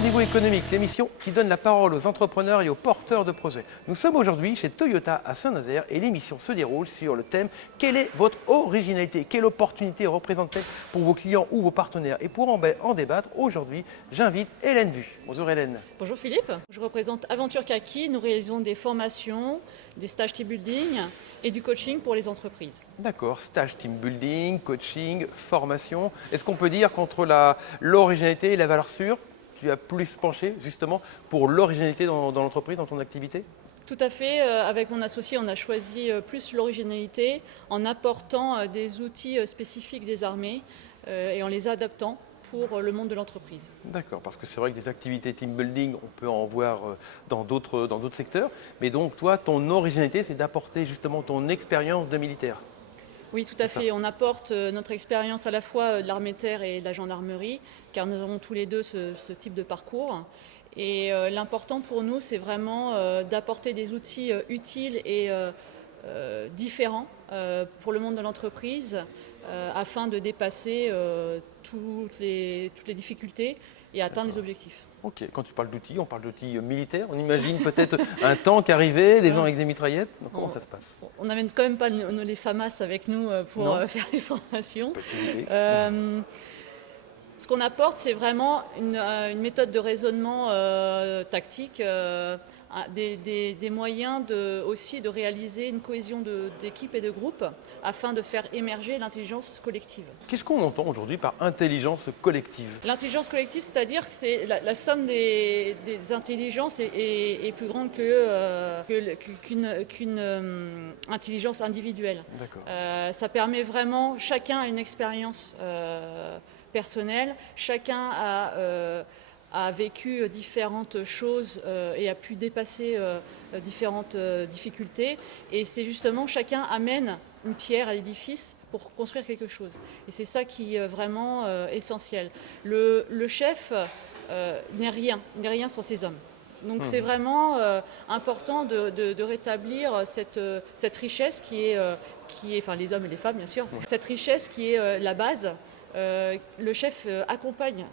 Rendez-vous économique, l'émission qui donne la parole aux entrepreneurs et aux porteurs de projets. Nous sommes aujourd'hui chez Toyota à Saint-Nazaire et l'émission se déroule sur le thème « Quelle est votre originalité ? Quelle opportunité représente-t-elle pour vos clients ou vos partenaires ?» Et pour en débattre, aujourd'hui, j'invite Hélène Vu. Bonjour Hélène. Bonjour Philippe, je représente Aventure Kaki. Nous réalisons des formations, des stages team building et du coaching pour les entreprises. D'accord, stage team building, coaching, formation. Est-ce qu'on peut dire qu'entre l'originalité et la valeur sûre, tu as plus penché justement pour l'originalité dans l'entreprise, dans ton activité ? Tout à fait, avec mon associé, on a choisi plus l'originalité en apportant des outils spécifiques des armées et en les adaptant pour le monde de l'entreprise. D'accord, parce que c'est vrai que des activités team building, on peut en voir dans d'autres secteurs. Mais donc toi, ton originalité, c'est d'apporter justement ton expérience de militaire. Oui, tout à fait. On apporte notre expérience à la fois de l'armée de terre et de la gendarmerie, car nous avons tous les deux ce type de parcours. Et l'important pour nous, c'est vraiment d'apporter des outils utiles et différents pour le monde de l'entreprise, afin de dépasser toutes les difficultés et atteindre les objectifs. Ok, quand tu parles d'outils, on parle d'outils militaires. On imagine peut-être un tank arriver, des gens avec des mitraillettes. Donc, comment ça se passe ? On n'amène quand même pas les FAMAS avec nous pour faire les formations. Ce qu'on apporte, c'est vraiment une méthode de raisonnement tactique, des moyens aussi de réaliser une cohésion d'équipe et de groupe afin de faire émerger l'intelligence collective. Qu'est-ce qu'on entend aujourd'hui par intelligence collective ? L'intelligence collective, c'est-à-dire que c'est la somme des intelligences est plus grande qu'une intelligence individuelle. Ça permet vraiment, chacun a une expérience personnelle, chacun a vécu différentes choses et a pu dépasser différentes difficultés. Et c'est justement, chacun amène une pierre à l'édifice pour construire quelque chose. Et c'est ça qui est vraiment essentiel. Le chef n'est rien sans ses hommes. Donc c'est vraiment important de rétablir cette richesse qui est, enfin les hommes et les femmes bien sûr, cette richesse qui est la base. Le chef accompagne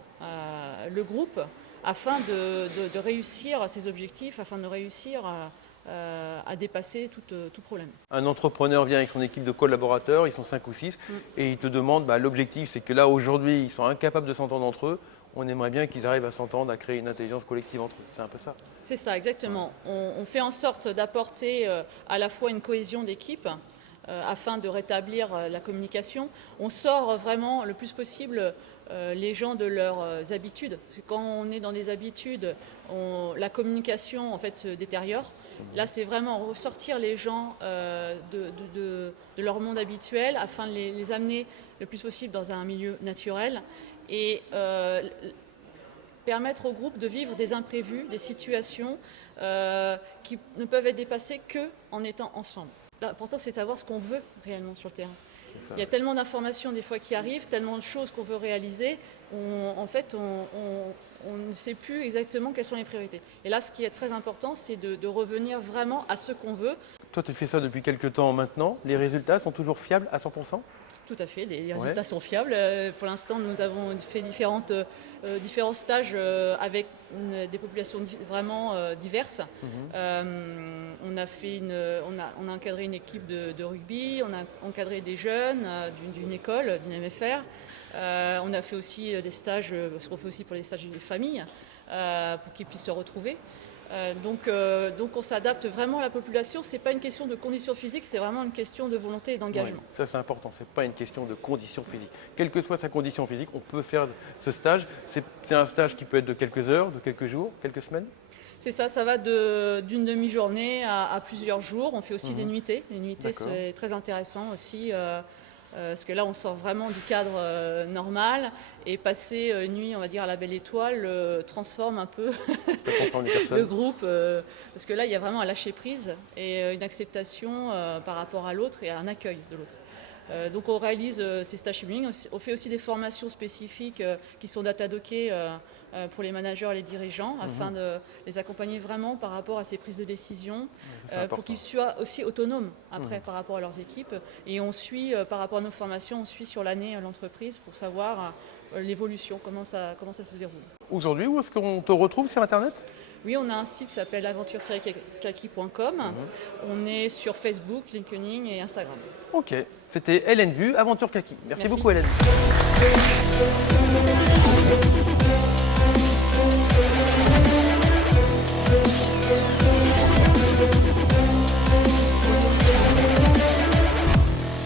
le groupe afin de réussir ses objectifs, afin de réussir à dépasser tout problème. Un entrepreneur vient avec son équipe de collaborateurs, ils sont 5 ou 6, et il te demande, l'objectif c'est que là aujourd'hui ils sont incapables de s'entendre entre eux, on aimerait bien qu'ils arrivent à s'entendre, à créer une intelligence collective entre eux. C'est un peu ça. C'est ça, exactement. On fait en sorte d'apporter à la fois une cohésion d'équipe, afin de rétablir la communication. On sort vraiment le plus possible les gens de leurs habitudes. Parce que quand on est dans des habitudes, la communication en fait se détériore. Là, c'est vraiment ressortir les gens de leur monde habituel afin de les amener le plus possible dans un milieu naturel et permettre au groupe de vivre des imprévus, des situations qui ne peuvent être dépassées qu'en étant ensemble. L'important, c'est de savoir ce qu'on veut réellement sur le terrain. Il y a tellement d'informations des fois qui arrivent, tellement de choses qu'on veut réaliser, on ne sait plus exactement quelles sont les priorités. Et là, ce qui est très important, c'est de revenir vraiment à ce qu'on veut. Toi, tu fais ça depuis quelques temps maintenant. Les résultats sont toujours fiables à 100%? Tout à fait, les résultats sont fiables. Pour l'instant, nous avons fait différents stages avec des populations vraiment diverses. On a encadré une équipe de rugby, on a encadré des jeunes d'une école, d'une MFR. On a fait aussi des stages, parce qu'on fait aussi pour les stages des familles, pour qu'ils puissent se retrouver. Donc on s'adapte vraiment à la population. Ce n'est pas une question de conditions physiques, c'est vraiment une question de volonté et d'engagement. Ça c'est important, ce n'est pas une question de conditions physiques. Quelle que soit sa condition physique, on peut faire ce stage. C'est un stage qui peut être de quelques heures, de quelques jours, quelques semaines. C'est ça, ça va d'une demi-journée à plusieurs jours. On fait aussi des nuitées. Les nuitées, c'est très intéressant aussi. Parce que là, on sort vraiment du cadre normal et passer une nuit, on va dire, à la belle étoile, transforme un peu le groupe. Parce que là, il y a vraiment un lâcher-prise et une acceptation par rapport à l'autre et un accueil de l'autre. Donc on réalise ces stages teaming. On fait aussi des formations spécifiques qui sont data-dockées pour les managers et les dirigeants, afin de les accompagner vraiment par rapport à ces prises de décision, pour qu'ils soient aussi autonomes après par rapport à leurs équipes. Et on suit, par rapport à nos formations, on suit sur l'année l'entreprise pour savoir l'évolution, comment ça se déroule. Aujourd'hui, où est-ce qu'on te retrouve sur Internet? Oui, on a un site qui s'appelle aventure-kaki.com. On est sur Facebook, LinkedIn et Instagram. Ok, c'était Hélène Vu, Aventure Kaki. Merci beaucoup Hélène.